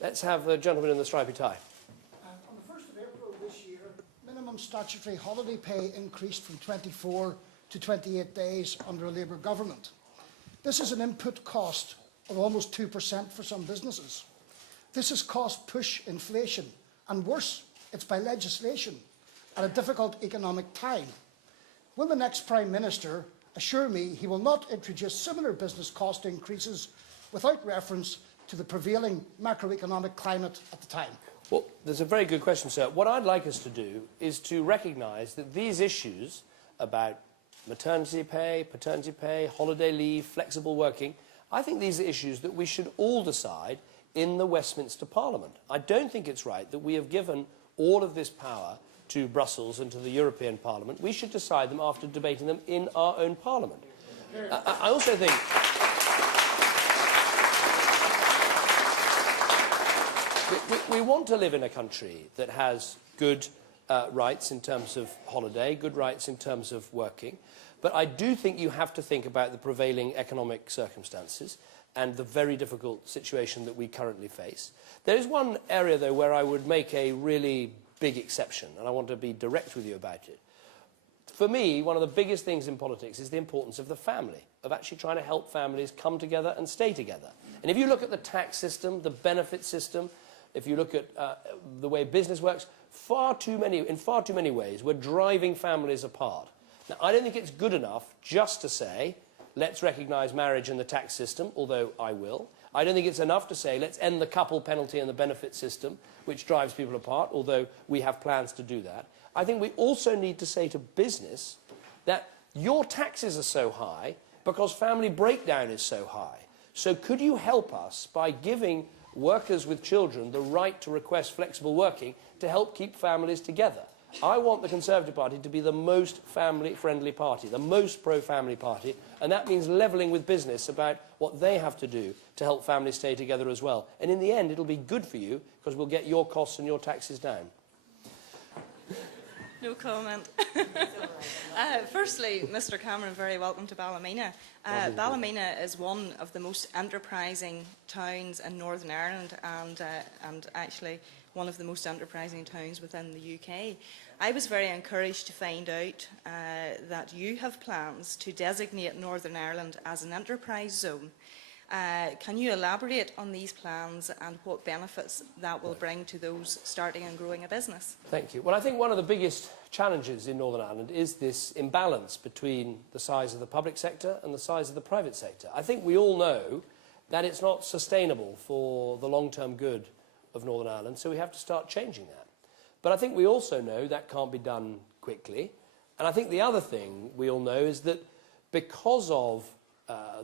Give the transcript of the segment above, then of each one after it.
Let's have the gentleman in the stripy tie. On the 1st of April this year, minimum statutory holiday pay increased from 24 to 28 days under a Labour government. This is an input cost of almost 2% for some businesses. This has cost push inflation, and worse, it's by legislation at a difficult economic time. Will the next Prime Minister assure me he will not introduce similar business cost increases without reference to the prevailing macroeconomic climate at the time? Well, there's a very good question, sir. What I'd like us to do is to recognise that these issues about maternity pay, paternity pay, holiday leave, flexible working, I think these are issues that we should all decide in the Westminster Parliament. I don't think it's right that we have given all of this power to Brussels and to the European Parliament. We should decide them after debating them in our own Parliament. I also think we want to live in a country that has good rights in terms of holiday, good rights in terms of working, but I do think you have to think about the prevailing economic circumstances and the very difficult situation that we currently face. There is one area, though, where I would make a really big exception, and I want to be direct with you about it. For me, one of the biggest things in politics is the importance of the family, of actually trying to help families come together and stay together. And if you look at the tax system, the benefit system, if you look at the way business works, in far too many ways, we're driving families apart. Now, I don't think it's good enough just to say, let's recognise marriage in the tax system, although I will. I don't think it's enough to say, let's end the couple penalty and the benefit system, which drives people apart, although we have plans to do that. I think we also need to say to business that your taxes are so high because family breakdown is so high. So could you help us by giving workers with children the right to request flexible working to help keep families together? I want the Conservative Party to be the most family-friendly party, the most pro-family party, and that means levelling with business about what they have to do to help families stay together as well. And in the end, it'll be good for you, because we'll get your costs and your taxes down. No comment. Firstly, Mr Cameron, very welcome to Ballymena. Ballymena is one of the most enterprising towns in Northern Ireland and actually one of the most enterprising towns within the UK. I was very encouraged to find out that you have plans to designate Northern Ireland as an enterprise zone. Can you elaborate on these plans and what benefits that will bring to those starting and growing a business? Thank you. Well, I think one of the biggest challenges in Northern Ireland is this imbalance between the size of the public sector and the size of the private sector. I think we all know that it's not sustainable for the long-term good of Northern Ireland, so we have to start changing that. But I think we also know that can't be done quickly. And I think the other thing we all know is that because of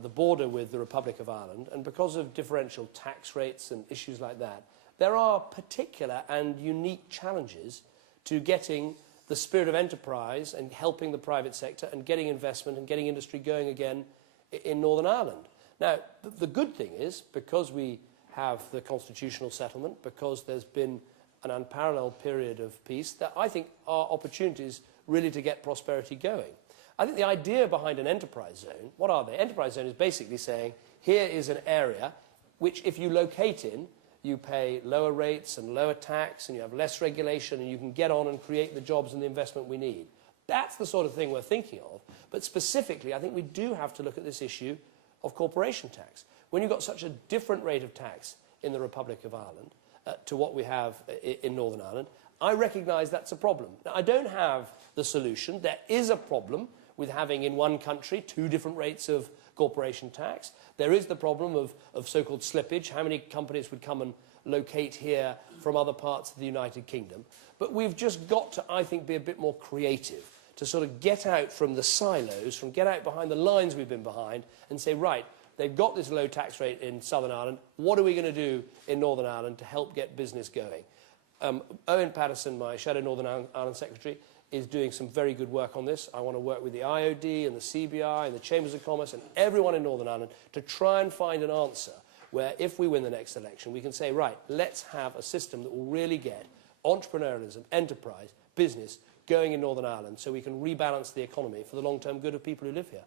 the border with the Republic of Ireland and because of differential tax rates and issues like that, there are particular and unique challenges to getting the spirit of enterprise and helping the private sector and getting investment and getting industry going again in Northern Ireland. Now, the good thing is, because we have the constitutional settlement, because there's been an unparalleled period of peace, that I think are opportunities really to get prosperity going. I think the idea behind an enterprise zone, what are they? Enterprise zone is basically saying, here is an area which if you locate in, you pay lower rates and lower tax and you have less regulation and you can get on and create the jobs and the investment we need. That's the sort of thing we're thinking of. But specifically, I think we do have to look at this issue of corporation tax. When you've got such a different rate of tax in the Republic of Ireland to what we have in Northern Ireland, I recognise that's a problem. Now, I don't have the solution. There is a problem with having in one country two different rates of corporation tax. There is the problem of so-called slippage, how many companies would come and locate here from other parts of the United Kingdom. But we've just got to, I think, be a bit more creative to sort of get out from the silos, get out behind the lines we've been behind and say, right, they've got this low tax rate in Southern Ireland, what are we going to do in Northern Ireland to help get business going? Owen Paterson, my Shadow Northern Ireland Secretary, is doing some very good work on this. I want to work with the IOD and the CBI and the Chambers of Commerce and everyone in Northern Ireland to try and find an answer where if we win the next election, we can say, right, let's have a system that will really get entrepreneurialism, enterprise, business going in Northern Ireland so we can rebalance the economy for the long-term good of people who live here.